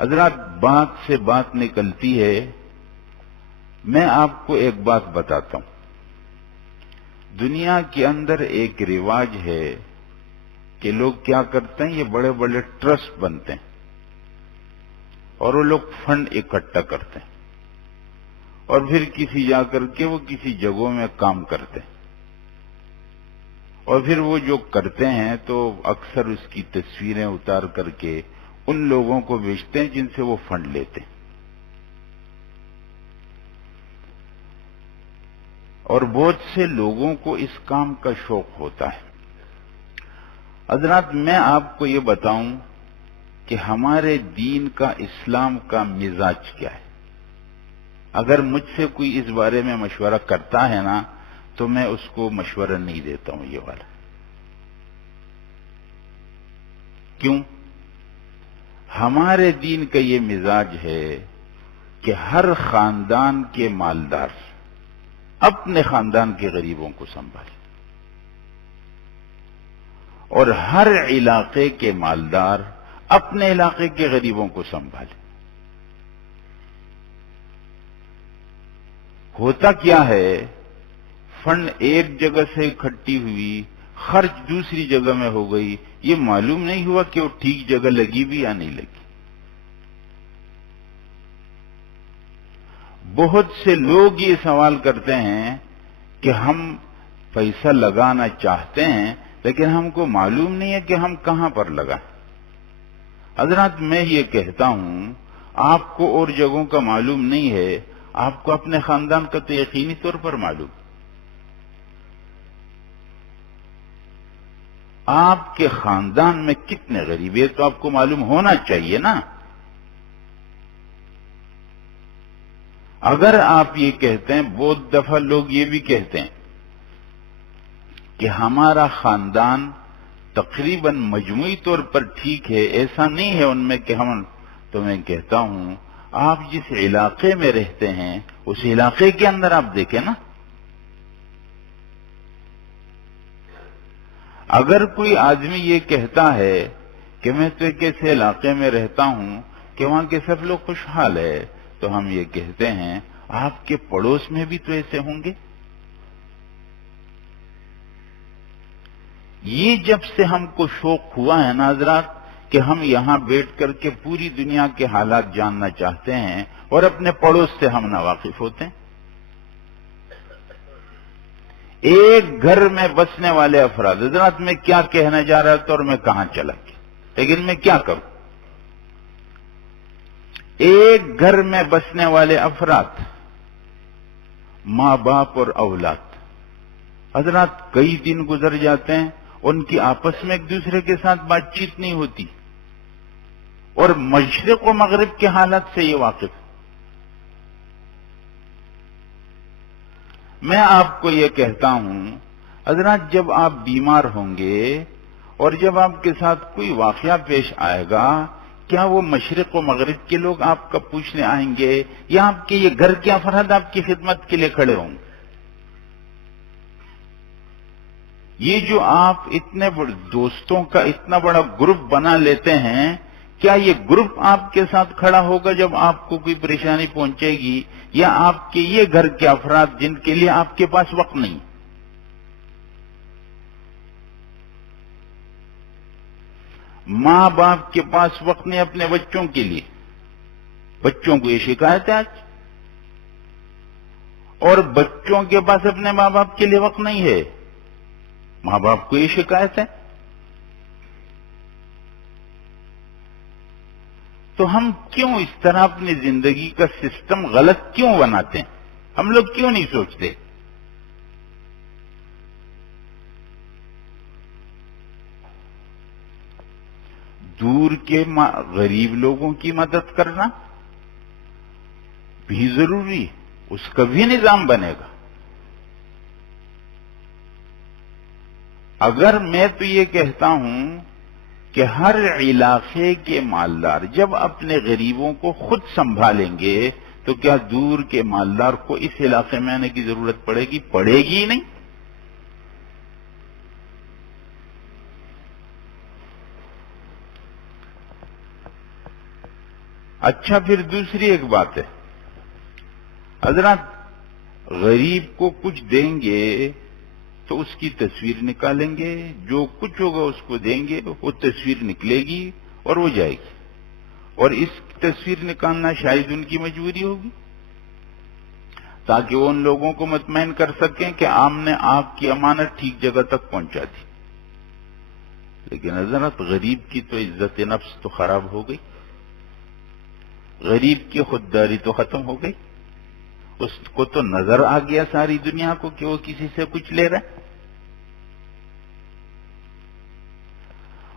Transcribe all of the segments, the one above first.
حضرات بات سے بات نکلتی ہے. میں آپ کو ایک بات بتاتا ہوں. دنیا کے اندر ایک رواج ہے کہ لوگ کیا کرتے ہیں، یہ بڑے بڑے ٹرسٹ بنتے ہیں اور وہ لوگ فنڈ اکٹھا کرتے ہیں اور پھر کسی جا کر کے وہ کسی جگہوں میں کام کرتے ہیں اور پھر وہ جو کرتے ہیں تو اکثر اس کی تصویریں اتار کر کے ان لوگوں کو بیچتے ہیں جن سے وہ فنڈ لیتے ہیں. اور بہت سے لوگوں کو اس کام کا شوق ہوتا ہے. حضرات میں آپ کو یہ بتاؤں کہ ہمارے دین کا، اسلام کا مزاج کیا ہے. اگر مجھ سے کوئی اس بارے میں مشورہ کرتا ہے نا تو میں اس کو مشورہ نہیں دیتا ہوں یہ والا. کیوں؟ ہمارے دین کا یہ مزاج ہے کہ ہر خاندان کے مالدار اپنے خاندان کے غریبوں کو سنبھالے اور ہر علاقے کے مالدار اپنے علاقے کے غریبوں کو سنبھالے. ہوتا کیا ہے، فنڈ ایک جگہ سے اکٹھی ہوئی، خرچ دوسری جگہ میں ہو گئی، یہ معلوم نہیں ہوا کہ وہ ٹھیک جگہ لگی بھی یا نہیں لگی. بہت سے لوگ یہ سوال کرتے ہیں کہ ہم پیسہ لگانا چاہتے ہیں لیکن ہم کو معلوم نہیں ہے کہ ہم کہاں پر لگائیں. حضرات میں یہ کہتا ہوں، آپ کو اور جگہوں کا معلوم نہیں ہے، آپ کو اپنے خاندان کا تو یقینی طور پر معلوم. آپ کے خاندان میں کتنے غریب ہیں تو آپ کو معلوم ہونا چاہیے نا. اگر آپ یہ کہتے ہیں، بہت دفعہ لوگ یہ بھی کہتے ہیں کہ ہمارا خاندان تقریباً مجموعی طور پر ٹھیک ہے، ایسا نہیں ہے ان میں کہ ہم، تو میں کہتا ہوں آپ جس علاقے میں رہتے ہیں اس علاقے کے اندر آپ دیکھیں نا. اگر کوئی آدمی یہ کہتا ہے کہ میں تو ایک ایسے علاقے میں رہتا ہوں کہ وہاں کے سب لوگ خوشحال ہے، تو ہم یہ کہتے ہیں آپ کے پڑوس میں بھی تو ایسے ہوں گے. یہ جب سے ہم کو شوق ہوا ہے نا حضرات کہ ہم یہاں بیٹھ کر کے پوری دنیا کے حالات جاننا چاہتے ہیں اور اپنے پڑوس سے ہم ناواقف ہوتے ہیں. ایک گھر میں بسنے والے افراد، حضرات میں کیا کہنا جا رہا تھا اور میں کہاں چلا گیا، لیکن میں کیا کروں. ایک گھر میں بسنے والے افراد، ماں باپ اور اولاد، حضرات کئی دن گزر جاتے ہیں ان کی آپس میں ایک دوسرے کے ساتھ بات چیت نہیں ہوتی اور مشرق و مغرب کے حالات سے یہ واقف. میں آپ کو یہ کہتا ہوں حضرات، جب آپ بیمار ہوں گے اور جب آپ کے ساتھ کوئی واقعہ پیش آئے گا، کیا وہ مشرق و مغرب کے لوگ آپ کا پوچھنے آئیں گے یا آپ کے یہ گھر کے افراد آپ کی خدمت کے لیے کھڑے ہوں گے؟ یہ جو آپ اتنے بڑے دوستوں کا اتنا بڑا گروپ بنا لیتے ہیں، کیا یہ گروپ آپ کے ساتھ کھڑا ہوگا جب آپ کو کوئی پریشانی پہنچے گی، یا آپ کے یہ گھر کے افراد جن کے لیے آپ کے پاس وقت نہیں؟ ماں باپ کے پاس وقت نہیں اپنے بچوں کے لیے. بچوں کو یہ شکایت ہے آج، اور بچوں کے پاس اپنے ماں باپ کے لیے وقت نہیں ہے. ماں باپ کو یہ شکایت ہے. تو ہم کیوں اس طرح اپنی زندگی کا سسٹم غلط کیوں بناتے ہیں؟ ہم لوگ کیوں نہیں سوچتے؟ دور کے غریب لوگوں کی مدد کرنا بھی ضروری، اس کا بھی نظام بنے گا. اگر میں تو یہ کہتا ہوں کہ ہر علاقے کے مالدار جب اپنے غریبوں کو خود سنبھالیں گے تو کیا دور کے مالدار کو اس علاقے میں آنے کی ضرورت پڑے گی؟ پڑے گی ہی نہیں. اچھا، پھر دوسری ایک بات ہے، حضرات غریب کو کچھ دیں گے تو اس کی تصویر نکالیں گے، جو کچھ ہوگا اس کو دیں گے، وہ تصویر نکلے گی اور وہ جائے گی، اور اس تصویر نکالنا شاید ان کی مجبوری ہوگی، تاکہ وہ ان لوگوں کو مطمئن کر سکیں کہ آپ نے آپ کی امانت ٹھیک جگہ تک پہنچا دی۔ لیکن حضرت غریب کی تو عزت نفس تو خراب ہو گئی، غریب کی خودداری تو ختم ہو گئی، اس کو تو نظر آ گیا ساری دنیا کو کہ وہ کسی سے کچھ لے رہا ہے،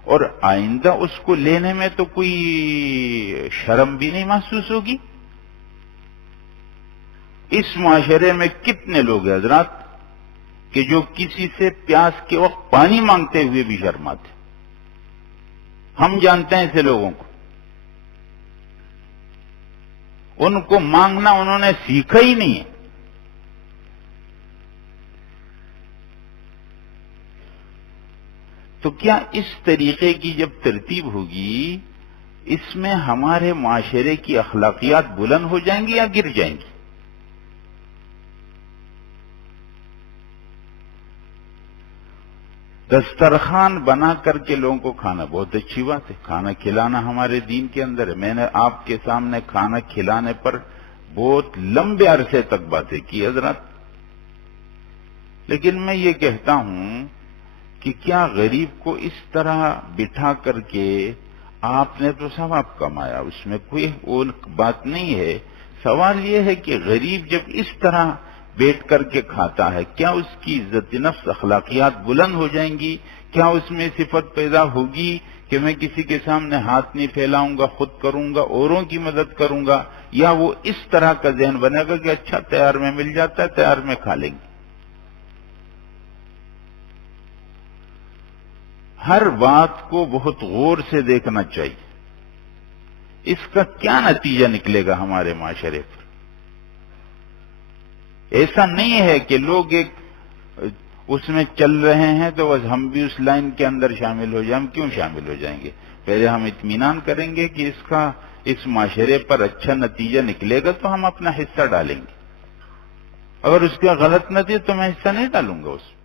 اور آئندہ اس کو لینے میں تو کوئی شرم بھی نہیں محسوس ہوگی۔ اس معاشرے میں کتنے لوگ ہیں حضرات کہ جو کسی سے پیاس کے وقت پانی مانگتے ہوئے بھی شرماتے، ہم جانتے ہیں ایسے لوگوں کو، ان کو مانگنا انہوں نے سیکھا ہی نہیں ہے۔ تو کیا اس طریقے کی جب ترتیب ہوگی، اس میں ہمارے معاشرے کی اخلاقیات بلند ہو جائیں گی یا گر جائیں گی؟ دسترخوان بنا کر کے لوگوں کو کھانا بہت اچھی بات ہے، کھانا کھلانا ہمارے دین کے اندر ہے۔ میں نے آپ کے سامنے کھانا کھلانے پر بہت لمبے عرصے تک باتیں کی حضرات، لیکن میں یہ کہتا ہوں کہ کیا غریب کو اس طرح بٹھا کر کے آپ نے تو ثواب کمایا، اس میں کوئی وہ بات نہیں ہے، سوال یہ ہے کہ غریب جب اس طرح بیٹھ کر کے کھاتا ہے، کیا اس کی عزت نفس اخلاقیات بلند ہو جائیں گی؟ کیا اس میں صفت پیدا ہوگی کہ میں کسی کے سامنے ہاتھ نہیں پھیلاؤں گا، خود کروں گا، اوروں کی مدد کروں گا؟ یا وہ اس طرح کا ذہن بنے گا کہ اچھا تیار میں مل جاتا ہے، تیار میں کھا لیں گے؟ ہر بات کو بہت غور سے دیکھنا چاہیے، اس کا کیا نتیجہ نکلے گا ہمارے معاشرے پر۔ ایسا نہیں ہے کہ لوگ ایک اس میں چل رہے ہیں تو بس ہم بھی اس لائن کے اندر شامل ہو جائیں۔ ہم کیوں شامل ہو جائیں گے؟ پہلے ہم اطمینان کریں گے کہ اس معاشرے پر اچھا نتیجہ نکلے گا تو ہم اپنا حصہ ڈالیں گے، اگر اس کا غلط نتیجہ تو میں حصہ نہیں ڈالوں گا اس میں۔